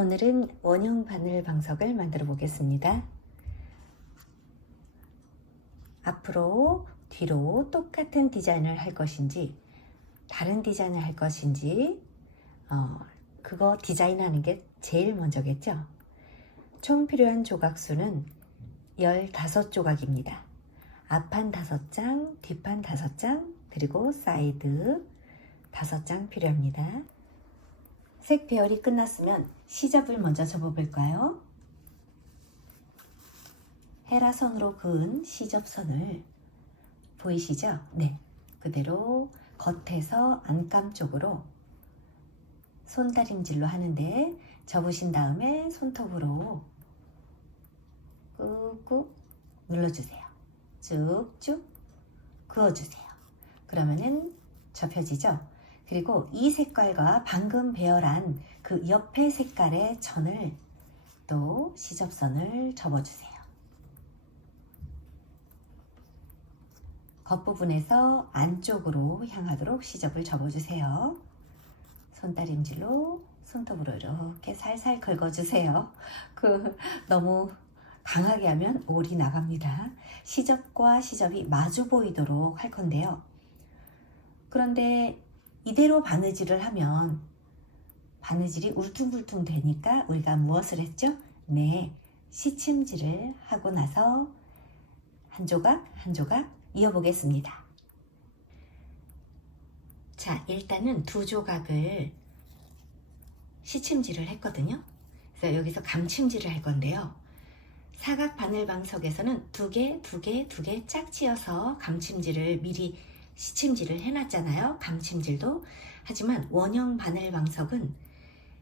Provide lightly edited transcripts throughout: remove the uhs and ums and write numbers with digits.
오늘은 원형 바늘 방석을 만들어 보겠습니다. 앞으로 뒤로 똑같은 디자인을 할 것인지 다른 디자인을 할 것인지 그거 디자인하는 게 제일 먼저겠죠. 총 필요한 조각수는 15조각입니다. 앞판 5장, 뒷판 5장, 그리고 사이드 5장 필요합니다. 색 배열이 끝났으면 시접을 먼저 접어볼까요? 헤라선으로 그은 시접선을 보이시죠? 네, 그대로 겉에서 안감 쪽으로 손다림질로 하는데 접으신 다음에 손톱으로 꾹꾹 눌러주세요. 쭉쭉 그어주세요. 그러면은 접혀지죠? 그리고 이 색깔과 방금 배열한 그 옆에 색깔의 천을 또 시접선을 접어주세요. 겉부분에서 안쪽으로 향하도록 시접을 접어주세요. 손다림질로 손톱으로 이렇게 살살 긁어주세요. 너무 강하게 하면 올이 나갑니다. 시접과 시접이 마주 보이도록 할 건데요. 그런데 이대로 바느질을 하면 바느질이 울퉁불퉁 되니까 우리가 무엇을 했죠? 네, 시침질을 하고 나서 한 조각 한 조각 이어보겠습니다. 자, 일단은 2조각을 시침질을 했거든요. 그래서 여기서 감침질을 할 건데요. 사각 바늘 방석에서는 2개 짝지어서 감침질을 미리 시침질을 해놨잖아요. 감침질도. 하지만 원형 바늘 방석은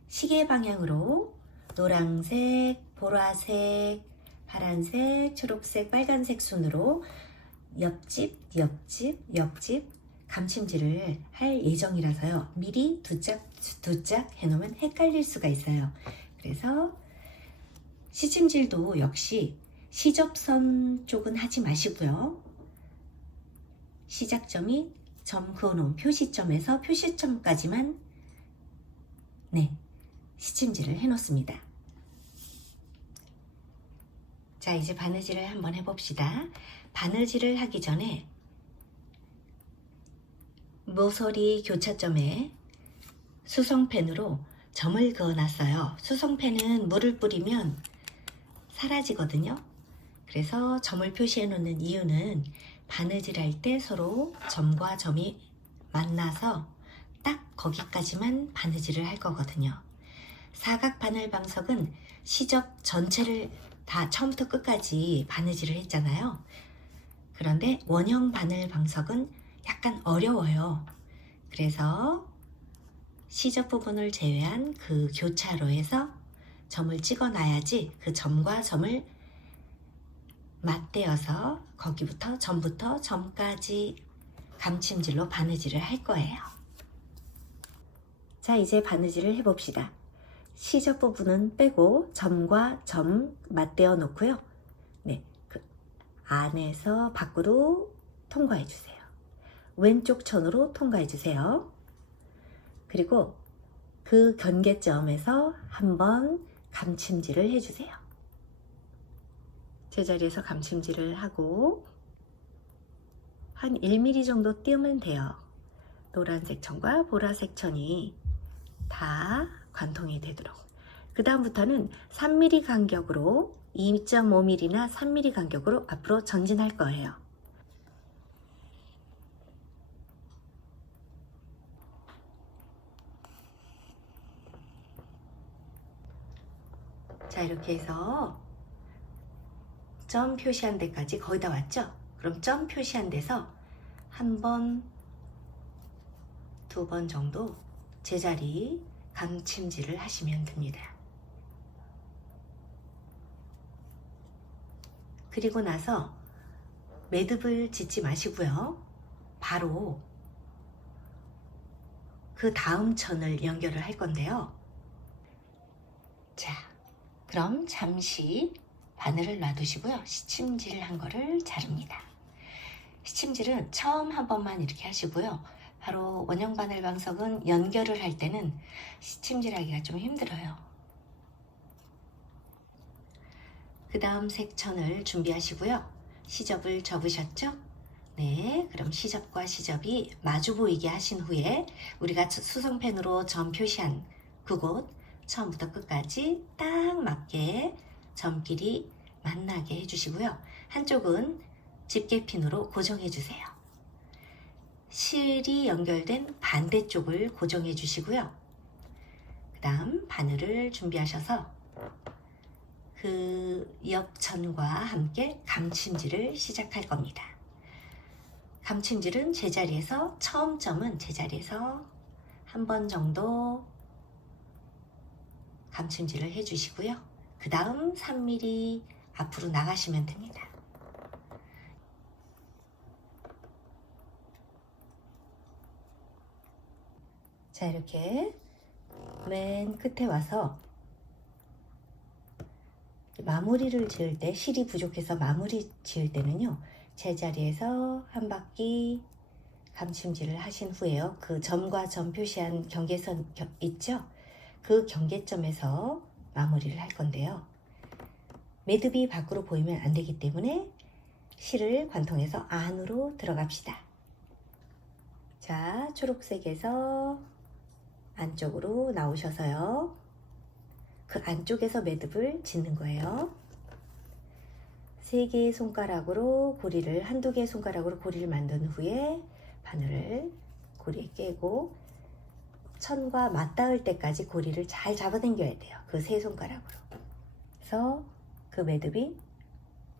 시계 방향으로 노란색, 보라색, 파란색, 초록색, 빨간색 순으로 옆집 감침질을 할 예정이라서요. 미리 두 짝 해놓으면 헷갈릴 수가 있어요. 그래서 시침질도 역시 시접선 쪽은 하지 마시고요. 시작점이 점 그어놓은 표시점에서 표시점까지만 시침질을 해놓습니다. 자, 이제 바느질을 한번 해봅시다. 바느질을 하기 전에 모서리 교차점에 수성펜으로 점을 그어놨어요. 수성펜은 물을 뿌리면 사라지거든요. 그래서 점을 표시해 놓는 이유는 바느질 할 때 서로 점과 점이 만나서 딱 거기까지만 바느질을 할 거거든요. 사각 바늘 방석은 시접 전체를 다 처음부터 끝까지 바느질을 했잖아요. 그런데 원형 바늘 방석은 약간 어려워요. 그래서 시접 부분을 제외한 그 교차로에서 점을 찍어 놔야지 그 점과 점을 맞대어서 거기부터 점부터 점까지 감침질로 바느질을 할 거예요. 자, 이제 바느질을 해봅시다. 시접 부분은 빼고 점과 점 맞대어 놓고요. 네, 그 안에서 밖으로 통과해 주세요. 왼쪽 천으로 통과해 주세요. 그리고 그 경계점에서 한번 감침질을 해주세요. 제자리에서 감침질을 하고 한 1mm 정도 띄우면 돼요. 노란색 천과 보라색 천이 다 관통이 되도록. 그 다음부터는 3mm 간격으로 2.5mm나 3mm 간격으로 앞으로 전진할 거예요. 자, 이렇게 해서 점 표시한 데까지 거의 다 왔죠? 그럼 점 표시한 데서 한 번, 2번 정도 제자리 감침질을 하시면 됩니다. 그리고 나서 매듭을 짓지 마시고요. 바로 그 다음 천을 연결을 할 건데요. 자, 그럼 잠시 바늘을 놔두시고요. 시침질 한 거를 자릅니다. 시침질은 처음 한 번만 이렇게 하시고요. 바로 원형 바늘 방석은 연결을 할 때는 시침질하기가 좀 힘들어요. 그 다음 색천을 준비하시고요. 시접을 접으셨죠? 네, 그럼 시접과 시접이 마주 보이게 하신 후에 우리가 수성펜으로 점 표시한 그곳 처음부터 끝까지 딱 맞게 점끼리 만나게 해주시고요. 한쪽은 집게핀으로 고정해 주세요. 실이 연결된 반대쪽을 고정해 주시고요. 그 다음 바늘을 준비하셔서 그 옆천과 함께 감침질을 시작할 겁니다. 감침질은 제자리에서 처음 점은 제자리에서 한 번 정도 감침질을 해주시고요. 그 다음 3mm 앞으로 나가시면 됩니다. 자, 이렇게 맨 끝에 와서 마무리를 지을 때, 실이 부족해서 마무리 지을 때는요, 제자리에서 한 바퀴 감침질을 하신 후에요, 그 점과 점 표시한 경계선 있죠? 그 경계점에서 마무리를 할 건데요. 매듭이 밖으로 보이면 안 되기 때문에 실을 관통해서 안으로 들어갑시다. 자, 초록색에서 안쪽으로 나오셔서요, 그 안쪽에서 매듭을 짓는 거예요. 3개의 손가락으로 고리를, 한두 개의 손가락으로 고리를 만든 후에 바늘을 고리에 끼고 천과 맞닿을 때까지 고리를 잘 잡아당겨야 돼요. 그 3손가락으로. 그래서 그 매듭이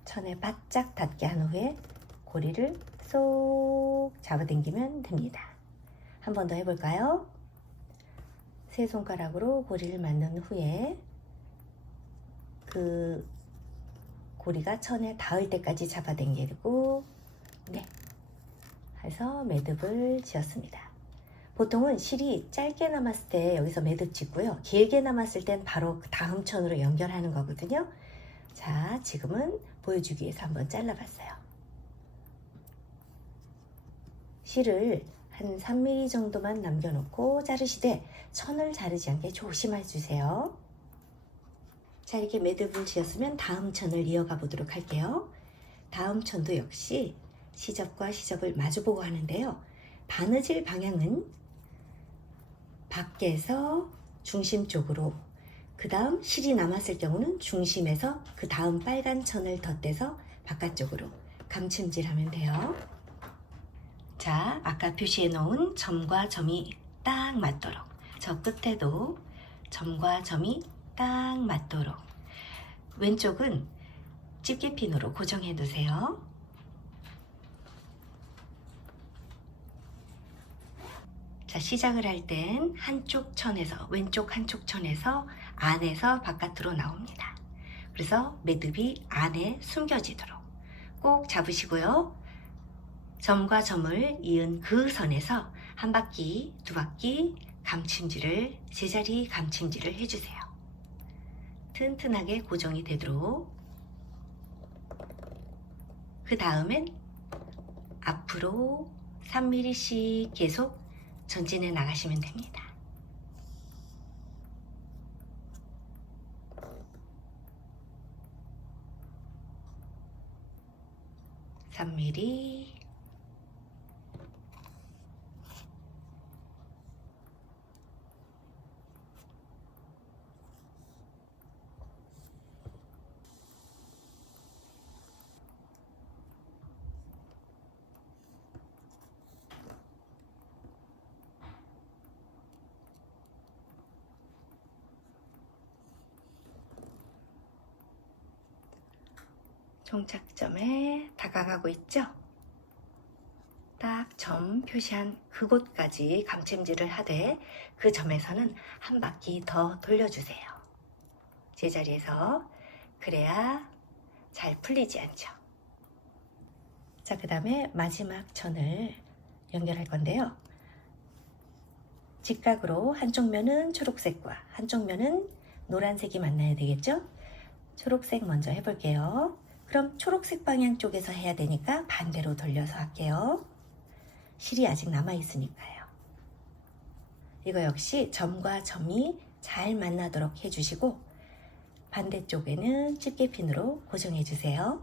천에 바짝 닿게 한 후에 고리를 쏙 잡아당기면 됩니다. 한 번 더 해볼까요? 3손가락으로 고리를 만든 후에 그 고리가 천에 닿을 때까지 잡아당기고, 네, 해서 매듭을 지었습니다. 보통은 실이 짧게 남았을 때 여기서 매듭 짓고요, 길게 남았을 땐 바로 다음 천으로 연결하는 거거든요. 자, 지금은 보여주기 위해서 한번 잘라봤어요. 실을 한 3mm 정도만 남겨놓고 자르시되 천을 자르지 않게 조심해 주세요. 자, 이렇게 매듭을 지었으면 다음 천을 이어가 보도록 할게요. 다음 천도 역시 시접과 시접을 마주보고 하는데요, 바느질 방향은 밖에서 중심 쪽으로, 그 다음 실이 남았을 경우는 중심에서 그 다음 빨간 천을 덧대서 바깥쪽으로 감침질 하면 돼요. 자, 아까 표시해 놓은 점과 점이 딱 맞도록, 저 끝에도 점과 점이 딱 맞도록 왼쪽은 집게핀으로 고정해 두세요. 자, 시작을 할 땐 한쪽 천에서, 왼쪽 한쪽 천에서 안에서 바깥으로 나옵니다. 그래서 매듭이 안에 숨겨지도록 꼭 잡으시고요. 점과 점을 이은 그 선에서 한 바퀴, 두 바퀴 감침질을, 제자리 감침질을 해주세요. 튼튼하게 고정이 되도록. 그 다음엔 앞으로 3mm씩 계속 전진해 나가시면 됩니다. 3mm, 종착점에 다가가고 있죠? 딱 점 표시한 그곳까지 감침질을 하되 그 점에서는 한 바퀴 더 돌려주세요. 제자리에서. 그래야 잘 풀리지 않죠. 자, 그 다음에 마지막 천을 연결할 건데요, 직각으로 한쪽 면은 초록색과 한쪽 면은 노란색이 만나야 되겠죠? 초록색 먼저 해볼게요. 그럼 초록색 방향 쪽에서 해야 되니까 반대로 돌려서 할게요. 실이 아직 남아있으니까요. 이거 역시 점과 점이 잘 만나도록 해주시고, 반대쪽에는 집게핀으로 고정해 주세요.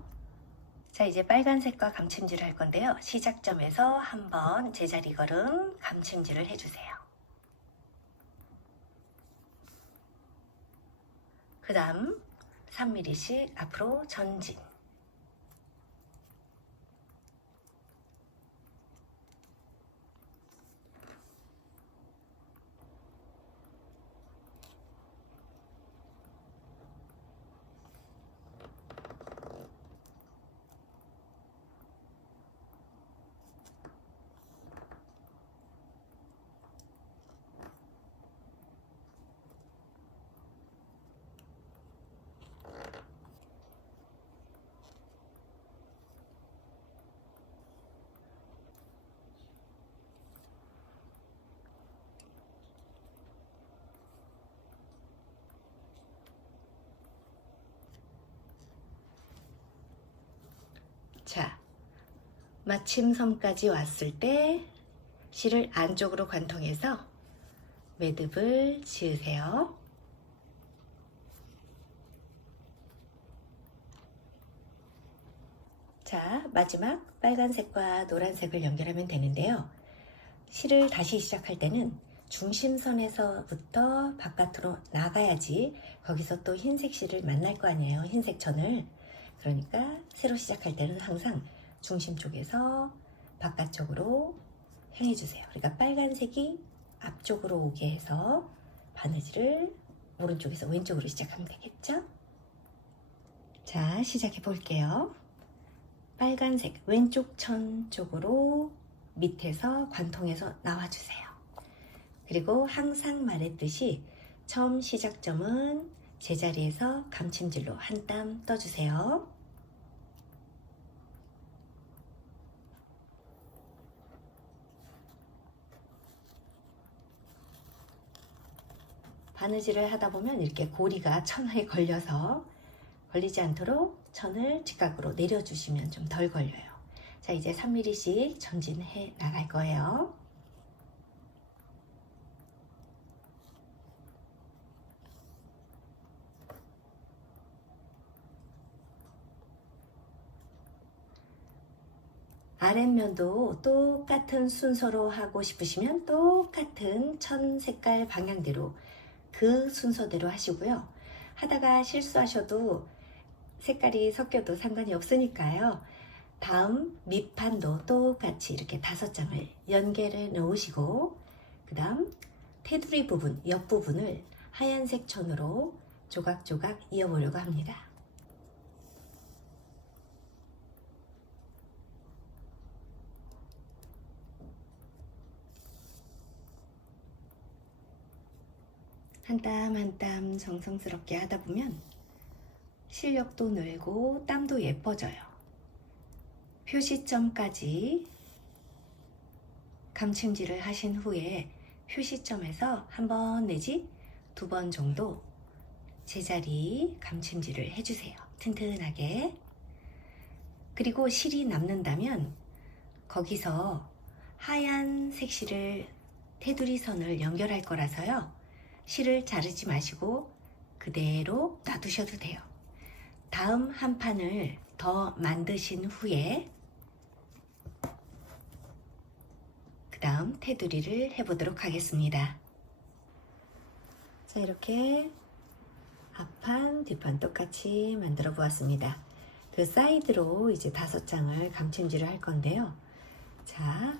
자, 이제 빨간색과 감침질을 할 건데요. 시작점에서 한번 제자리 걸음 감침질을 해주세요. 그 다음 3mm씩 앞으로 전진. 자, 마침섬까지 왔을 때 실을 안쪽으로 관통해서 매듭을 지으세요. 자, 마지막 빨간색과 노란색을 연결하면 되는데요. 실을 다시 시작할 때는 중심선에서부터 바깥으로 나가야지 거기서 또 흰색 실을 만날 거 아니에요. 흰색 천을. 그러니까 새로 시작할 때는 항상 중심 쪽에서 바깥쪽으로 향해 주세요. 그러니까 빨간색이 앞쪽으로 오게 해서 바느질을 오른쪽에서 왼쪽으로 시작하면 되겠죠? 자, 시작해 볼게요. 빨간색 왼쪽 천 쪽으로 밑에서 관통해서 나와주세요. 그리고 항상 말했듯이 처음 시작점은 제자리에서 감침질로 한 땀 떠주세요. 바느질을 하다 보면 이렇게 고리가 천에 걸리지 않도록 천을 직각으로 내려주시면 좀 덜 걸려요. 자, 이제 3mm씩 전진해 나갈 거예요. 아랫면도 똑같은 순서로 하고 싶으시면 똑같은 천 색깔 방향대로 그 순서대로 하시고요. 하다가 실수하셔도 색깔이 섞여도 상관이 없으니까요. 다음 밑판도 똑같이 이렇게 5장을 연결해 놓으시고 그 다음 테두리 부분, 옆부분을 하얀색 천으로 조각조각 이어보려고 합니다. 한 땀 한 땀 정성스럽게 하다 보면 실력도 늘고 땀도 예뻐져요. 표시점까지 감침질을 하신 후에 표시점에서 한 번 내지 2번 정도 제자리 감침질을 해주세요. 튼튼하게. 그리고 실이 남는다면 거기서 하얀 색실을 테두리 선을 연결할 거라서요. 실을 자르지 마시고 그대로 놔두셔도 돼요. 다음 한 판을 더 만드신 후에 그 다음 테두리를 해보도록 하겠습니다. 자, 이렇게 앞판, 뒷판 똑같이 만들어 보았습니다. 그 사이드로 이제 5장을 감침질을 할 건데요. 자,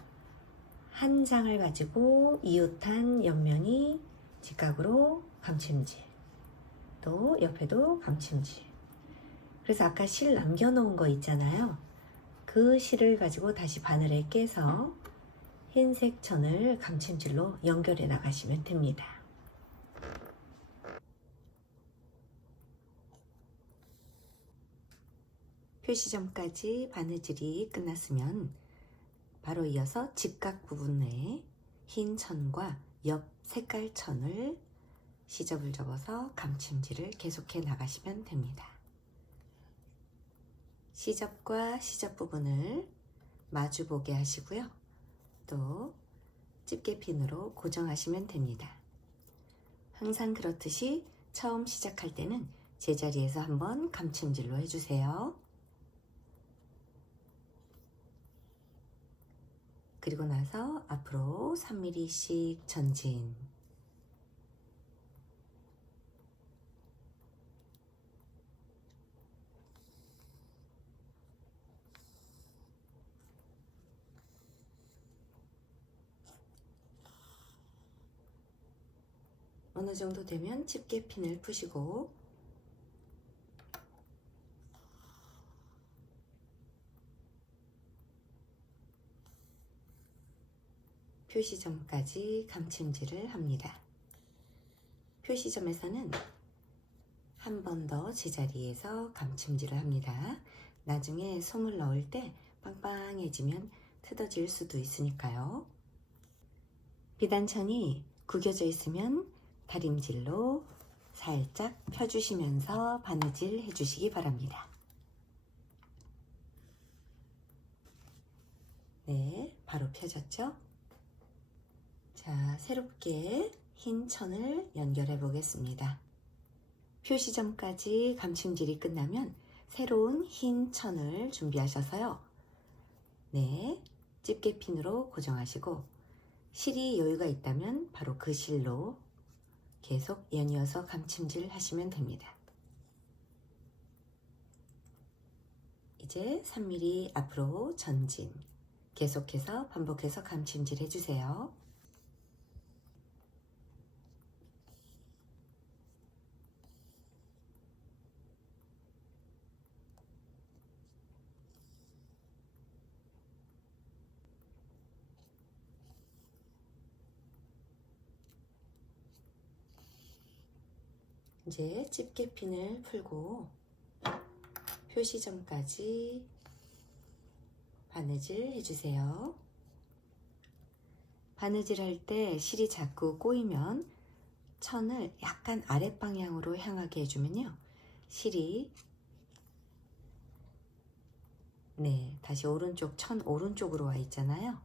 한 장을 가지고 이웃한 옆면이 직각으로 감침질, 또 옆에도 감침질. 그래서 아까 실 남겨놓은 거 있잖아요. 그 실을 가지고 다시 바늘에 깨서 흰색 천을 감침질로 연결해 나가시면 됩니다. 표시점까지 바느질이 끝났으면 바로 이어서 직각 부분에 흰 천과 옆 색깔 천을 시접을 접어서 감침질을 계속해 나가시면 됩니다. 시접과 시접 부분을 마주보게 하시고요. 또 집게핀으로 고정하시면 됩니다. 항상 그렇듯이 처음 시작할 때는 제자리에서 한번 감침질로 해주세요. 그리고 나서 앞으로 3mm씩 전진. 어느 정도 되면 집게핀을 푸시고 표시점까지 감침질을 합니다. 표시점에서는 한 번 더 제자리에서 감침질을 합니다. 나중에 솜을 넣을 때 빵빵해지면 뜯어질 수도 있으니까요. 비단천이 구겨져 있으면 다림질로 살짝 펴주시면서 바느질 해주시기 바랍니다. 네, 바로 펴졌죠? 자, 새롭게 흰 천을 연결해 보겠습니다. 표시점까지 감침질이 끝나면 새로운 흰 천을 준비하셔서요. 네, 집게핀으로 고정하시고 실이 여유가 있다면 바로 그 실로 계속 연이어서 감침질 하시면 됩니다. 이제 3mm 앞으로 전진. 계속해서 반복해서 감침질 해주세요. 이제 집게핀을 풀고 표시점까지 바느질 해주세요. 바느질 할 때 실이 자꾸 꼬이면 천을 약간 아랫방향으로 향하게 해주면요. 실이 다시 오른쪽, 천 오른쪽으로 와 있잖아요.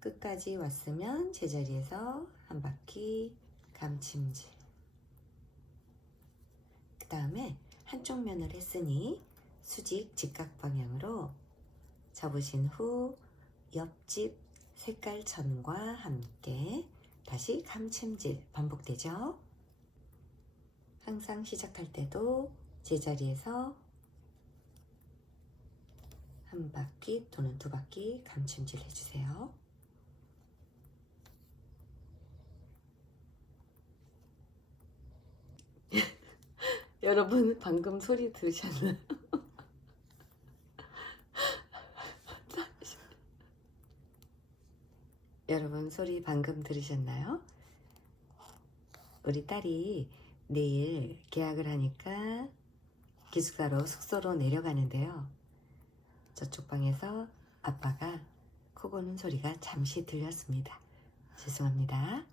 끝까지 왔으면 제자리에서 한 바퀴 감침질. 그 다음에 한쪽 면을 했으니 수직 직각 방향으로 접으신 후 옆집 색깔 천과 함께 다시 감침질 반복되죠. 항상 시작할 때도 제자리에서 한 바퀴 또는 두 바퀴 감침질 해주세요. 여러분 방금 소리 들으셨나요? 여러분 소리 방금 들으셨나요? 우리 딸이 내일 계약을 하니까 기숙사로 숙소로 내려가는데요. 저쪽 방에서 아빠가 코 고는 소리가 잠시 들렸습니다. 죄송합니다.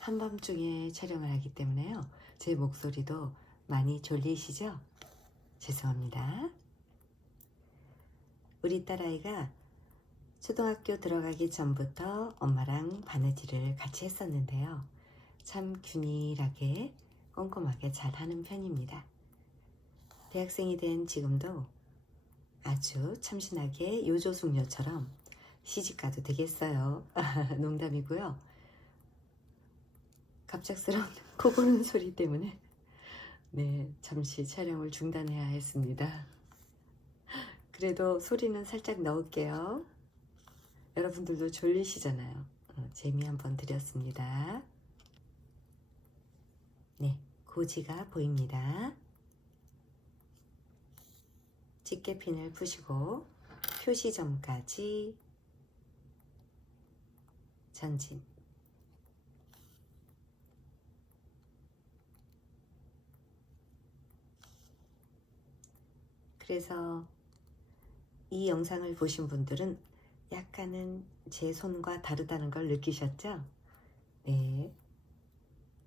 한밤중에 촬영을 하기 때문에요. 제 목소리도 많이 졸리시죠? 죄송합니다. 우리 딸아이가 초등학교 들어가기 전부터 엄마랑 바느질을 같이 했었는데요. 참 균일하게 꼼꼼하게 잘하는 편입니다. 대학생이 된 지금도 아주 참신하게 요조숙녀처럼 시집가도 되겠어요. 농담이고요. 갑작스러운 코 고는 소리 때문에 잠시 촬영을 중단해야 했습니다. 그래도 소리는 살짝 넣을게요. 여러분들도 졸리시잖아요. 재미 한번 드렸습니다. 네, 고지가 보입니다. 집게핀을 푸시고 표시점까지 전진. 그래서 이 영상을 보신 분들은 약간은 제 손과 다르다는 걸 느끼셨죠? 네.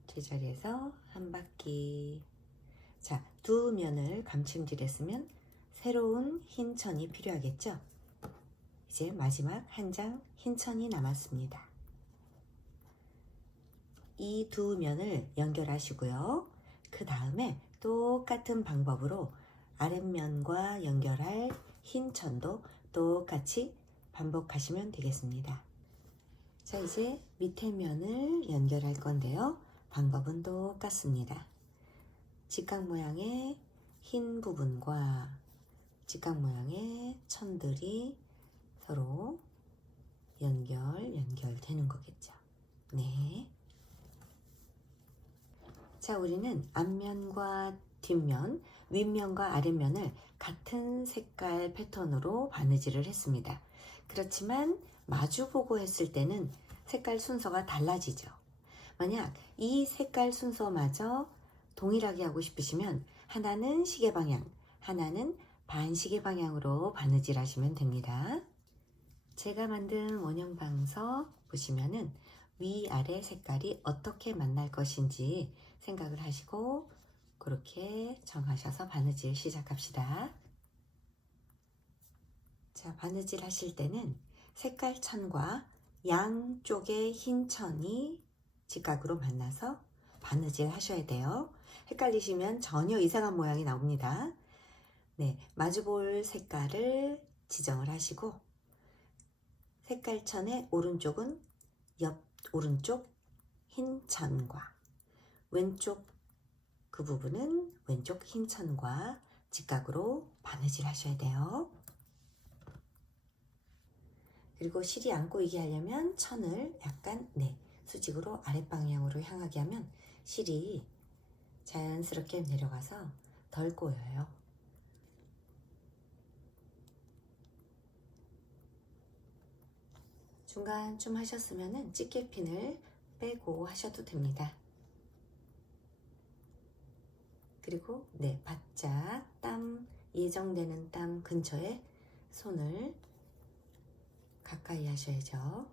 제자리에서 한 바퀴. 자, 두 면을 감침질 했으면 새로운 흰 천이 필요하겠죠? 이제 마지막 한 장 흰 천이 남았습니다. 이 두 면을 연결하시고요. 그 다음에 똑같은 방법으로 아랫면과 연결할 흰 천도 똑같이 반복하시면 되겠습니다. 자, 이제 밑에 면을 연결할 건데요. 방법은 똑같습니다. 직각 모양의 흰 부분과 직각 모양의 천들이 서로 연결되는 거겠죠. 네. 자, 우리는 앞면과 뒷면, 윗면과 아랫면을 같은 색깔 패턴으로 바느질을 했습니다. 그렇지만 마주보고 했을 때는 색깔 순서가 달라지죠. 만약 이 색깔 순서마저 동일하게 하고 싶으시면 하나는 시계 방향, 하나는 반시계 방향으로 바느질 하시면 됩니다. 제가 만든 원형 방석 보시면은 위아래 색깔이 어떻게 만날 것인지 생각을 하시고 그렇게 정하셔서 바느질 시작합시다. 자, 바느질 하실 때는 색깔 천과 양쪽의 흰 천이 직각으로 만나서 바느질 하셔야 돼요. 헷갈리시면 전혀 이상한 모양이 나옵니다. 네, 마주볼 색깔을 지정을 하시고 색깔 천의 오른쪽은 옆 오른쪽 흰 천과 왼쪽 그 부분은 왼쪽 흰 천과 직각으로 바느질 하셔야 돼요. 그리고 실이 안 꼬이게 하려면 천을 약간 수직으로 아랫방향으로 향하게 하면 실이 자연스럽게 내려가서 덜 꼬여요. 중간쯤 하셨으면 집게핀을 빼고 하셔도 됩니다. 그리고 바짝 땀 예정되는 땀 근처에 손을 가까이 하셔야죠.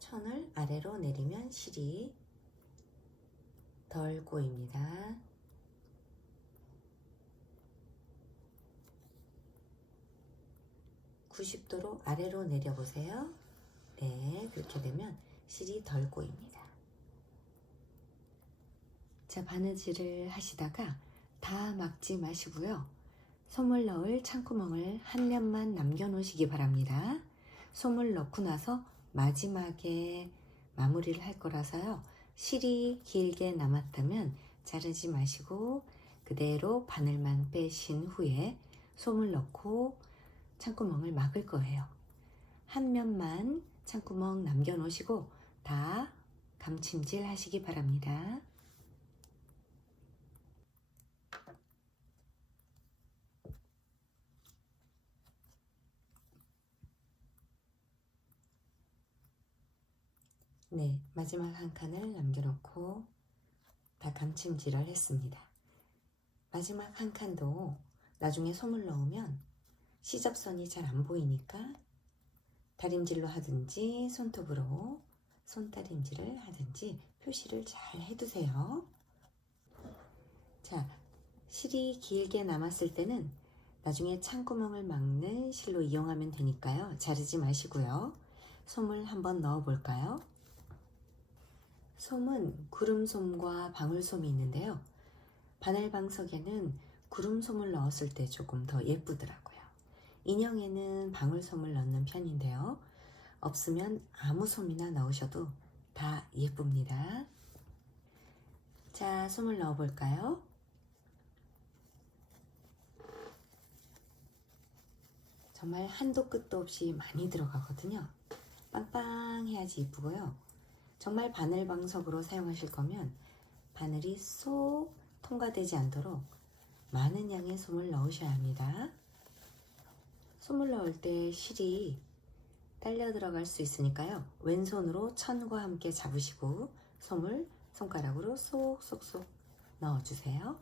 천을 아래로 내리면 실이 덜 꼬입니다. (90도로) 아래로 내려보세요. 네, 그렇게 되면 실이 덜 꼬입니다. 자, 바느질을 하시다가 다 막지 마시고요. 솜을 넣을 창구멍을 한 면만 남겨 놓으시기 바랍니다. 솜을 넣고 나서 마지막에 마무리를 할 거라서요. 실이 길게 남았다면 자르지 마시고 그대로 바늘만 빼신 후에 솜을 넣고 창구멍을 막을 거예요. 한 면만 창구멍 남겨 놓으시고 다 감침질 하시기 바랍니다. 네, 마지막 한 칸을 남겨놓고 다 감침질을 했습니다. 마지막 한 칸도 나중에 솜을 넣으면 시접선이 잘 안 보이니까 다림질로 하든지 손톱으로 손다림질을 하든지 표시를 잘 해두세요. 자, 실이 길게 남았을 때는 나중에 창구멍을 막는 실로 이용하면 되니까요. 자르지 마시고요. 솜을 한번 넣어 볼까요? 솜은 구름솜과 방울솜이 있는데요. 바늘방석에는 구름솜을 넣었을 때 조금 더 예쁘더라고요. 인형에는 방울솜을 넣는 편인데요. 없으면 아무 솜이나 넣으셔도 다 예쁩니다. 자, 솜을 넣어 볼까요? 정말 한도 끝도 없이 많이 들어가거든요. 빵빵해야지 이쁘고요. 정말 바늘방석으로 사용하실 거면 바늘이 쏙 통과되지 않도록 많은 양의 솜을 넣으셔야 합니다. 솜을 넣을 때 실이 딸려 들어갈 수 있으니까요. 왼손으로 천과 함께 잡으시고 솜을 손가락으로 쏙쏙쏙 넣어주세요.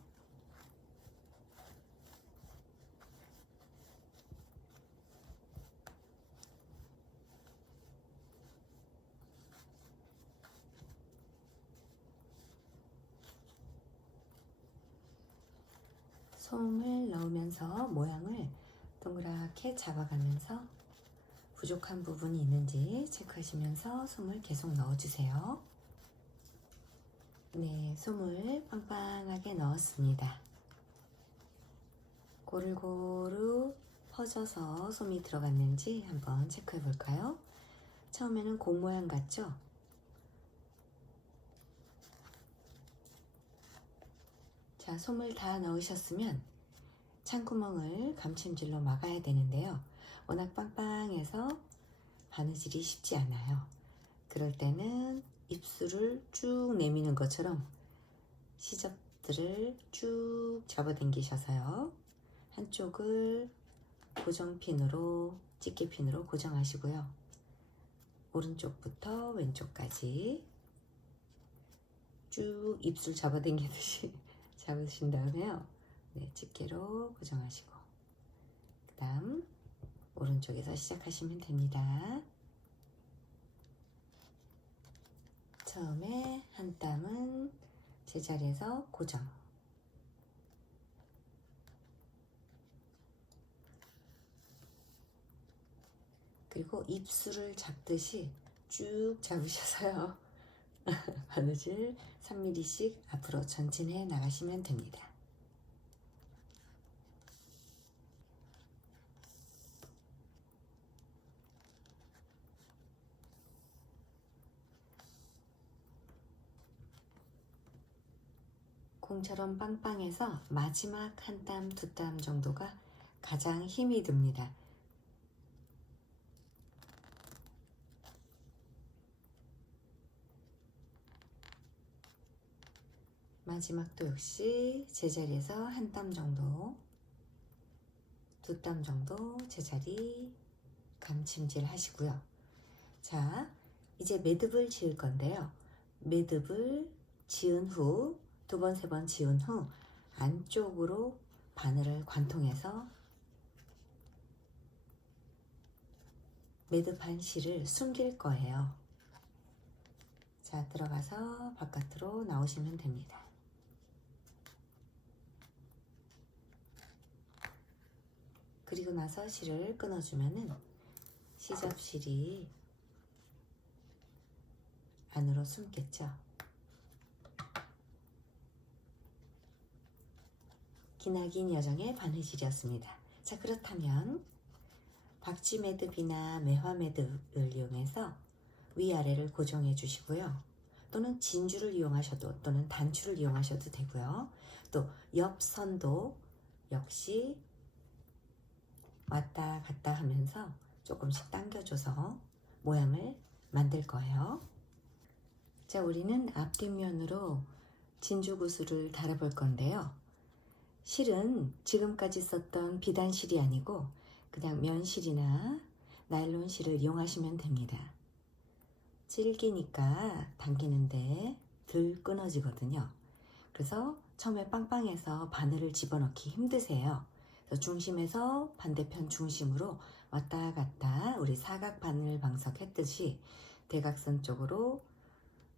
솜을 넣으면서 모양을 동그랗게 잡아가면서 부족한 부분이 있는지 체크하시면서 솜을 계속 넣어주세요. 네, 솜을 빵빵하게 넣었습니다. 고루고루 퍼져서 솜이 들어갔는지 한번 체크해 볼까요? 처음에는 공 모양 같죠? 자, 솜을 다 넣으셨으면 창구멍을 감침질로 막아야 되는데요. 워낙 빵빵해서 바느질이 쉽지 않아요. 그럴 때는 입술을 쭉 내미는 것처럼 시접들을 쭉 잡아당기셔서요. 한쪽을 고정핀으로, 집게핀으로 고정하시고요. 오른쪽부터 왼쪽까지 쭉 입술 잡아당기듯이 잡으신 다음에요. 네, 집게로 고정하시고 그 다음 오른쪽에서 시작하시면 됩니다. 처음에 한 땀은 제자리에서 고정, 그리고 입술을 잡듯이 쭉 잡으셔서요. 바느질 3mm씩 앞으로 전진해 나가시면 됩니다. 공처럼 빵빵해서 마지막 한 땀, 두 땀 정도가 가장 힘이 듭니다. 마지막도 역시 제자리에서 한 땀 정도, 두 땀 정도 제자리 감침질 하시고요. 자, 이제 매듭을 지을 건데요. 매듭을 지은 후 두 번, 세 번 지은 후 안쪽으로 바늘을 관통해서 매듭한 실을 숨길 거예요. 자, 들어가서 바깥으로 나오시면 됩니다. 그리고 나서 실을 끊어주면은 시접실이 안으로 숨겠죠. 기나긴 여정의 바느질이었습니다. 자, 그렇다면 박쥐 매듭이나 매화 매듭을 이용해서 위아래를 고정해 주시고요. 또는 진주를 이용하셔도 또는 단추를 이용하셔도 되고요. 또 옆선도 역시 왔다 갔다 하면서 조금씩 당겨줘서 모양을 만들 거예요. 자, 우리는 앞뒷면으로 진주구슬을 달아볼 건데요. 실은 지금까지 썼던 비단실이 아니고 그냥 면실이나 나일론 실을 이용하시면 됩니다. 질기니까 당기는데 덜 끊어지거든요. 그래서 처음에 빵빵해서 바늘을 집어넣기 힘드세요. 그래서 중심에서 반대편 중심으로 왔다 갔다 우리 사각 바늘 방석 했듯이 대각선 쪽으로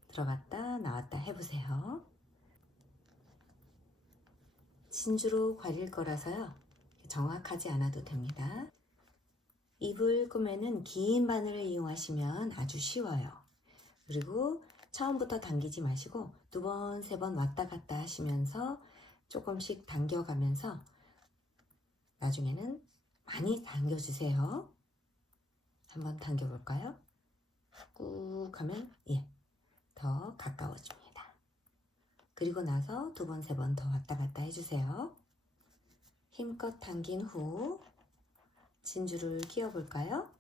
들어갔다 나왔다 해보세요. 진주로 과릴 거라서요. 정확하지 않아도 됩니다. 이불 꿈에는 긴 바늘을 이용하시면 아주 쉬워요. 그리고 처음부터 당기지 마시고 두 번, 세 번 왔다 갔다 하시면서 조금씩 당겨가면서 나중에는 많이 당겨주세요. 한번 당겨볼까요? 꾹 하면 더 가까워집니다. 그리고 나서 두 번, 세 번 더 왔다 갔다 해주세요. 힘껏 당긴 후 진주를 끼워 볼까요?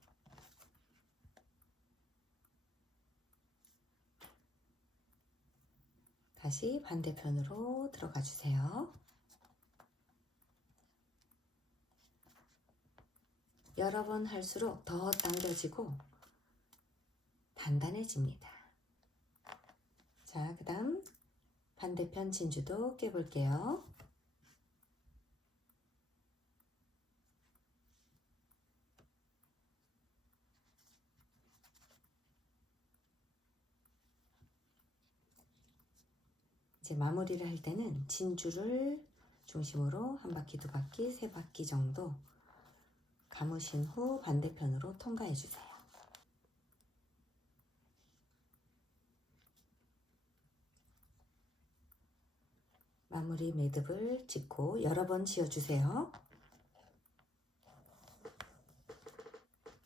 다시 반대편으로 들어가 주세요. 여러 번 할수록 더 당겨지고 단단해집니다. 자, 그 다음 반대편 진주도 껴볼게요. 이제 마무리를 할 때는 진주를 중심으로 한 바퀴, 두 바퀴, 세 바퀴 정도 감으신 후 반대편으로 통과해 주세요. 마무리 매듭을 짚고 여러 번 지어주세요.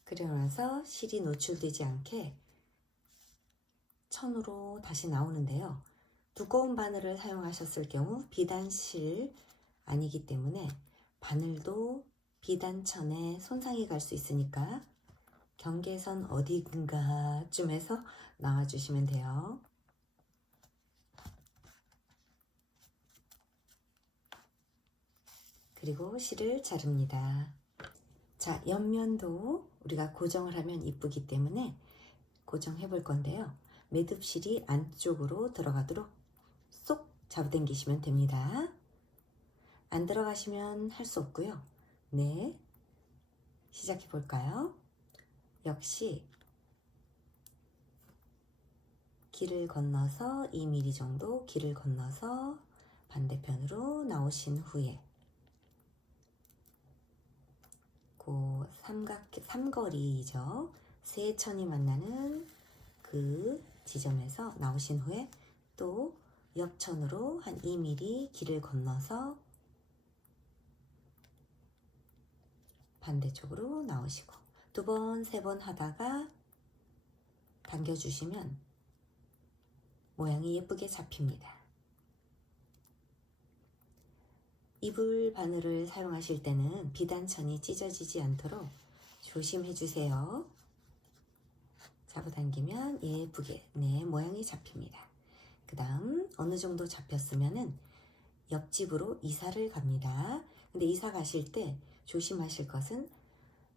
그리고 나서 실이 노출되지 않게 천으로 다시 나오는데요. 두꺼운 바늘을 사용하셨을 경우 비단실 아니기 때문에 바늘도 비단천에 손상이 갈 수 있으니까 경계선 어디군가쯤에서 나와주시면 돼요. 그리고 실을 자릅니다. 자, 옆면도 우리가 고정을 하면 이쁘기 때문에 고정해 볼 건데요. 매듭실이 안쪽으로 들어가도록 쏙 잡아당기시면 됩니다. 안 들어가시면 할 수 없고요. 네, 시작해 볼까요? 역시 길을 건너서 2mm 정도 길을 건너서 반대편으로 나오신 후에 그 삼거리죠. 세 천이 만나는 그 지점에서 나오신 후에 또 옆천으로 한 2mm 길을 건너서 반대쪽으로 나오시고 두 번, 세 번 하다가 당겨주시면 모양이 예쁘게 잡힙니다. 이불 바늘을 사용하실 때는 비단천이 찢어지지 않도록 조심해 주세요. 잡아당기면 예쁘게 모양이 잡힙니다. 그 다음 어느 정도 잡혔으면은 옆집으로 이사를 갑니다. 근데 이사 가실 때 조심하실 것은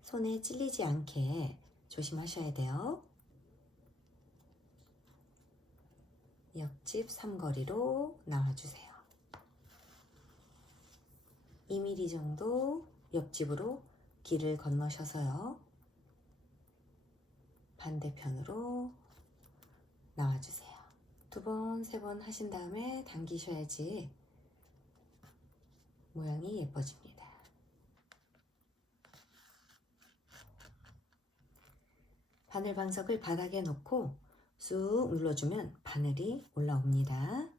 손에 찔리지 않게 조심하셔야 돼요. 옆집 삼거리로 나와주세요. 2mm 정도 옆집으로 길을 건너셔서요. 반대편으로 나와주세요. 두 번, 세 번 하신 다음에 당기셔야지 모양이 예뻐집니다. 바늘 방석을 바닥에 놓고 쑥 눌러주면 바늘이 올라옵니다.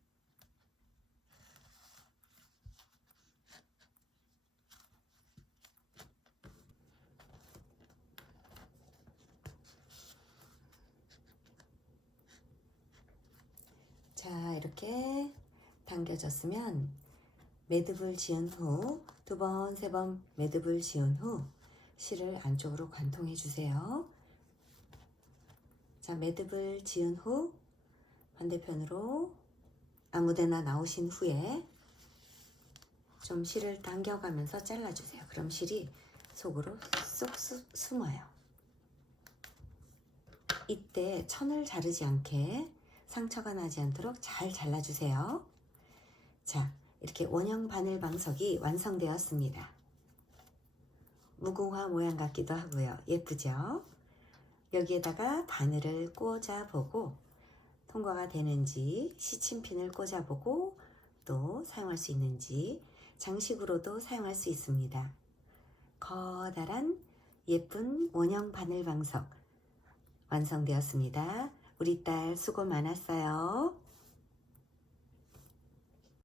자, 이렇게 당겨졌으면 매듭을 지은 후 두 번, 세 번 매듭을 지은 후 실을 안쪽으로 관통해 주세요. 자, 매듭을 지은 후 반대편으로 아무데나 나오신 후에 좀 실을 당겨가면서 잘라주세요. 그럼 실이 속으로 쏙 숨어요. 이때 천을 자르지 않게 상처가 나지 않도록 잘 잘라주세요. 자, 이렇게 원형 바늘 방석이 완성되었습니다. 무궁화 모양 같기도 하고요. 예쁘죠? 여기에다가 바늘을 꽂아보고 통과가 되는지 시침핀을 꽂아보고 또 사용할 수 있는지 장식으로도 사용할 수 있습니다. 커다란 예쁜 원형 바늘 방석 완성되었습니다. 우리 딸 수고 많았어요.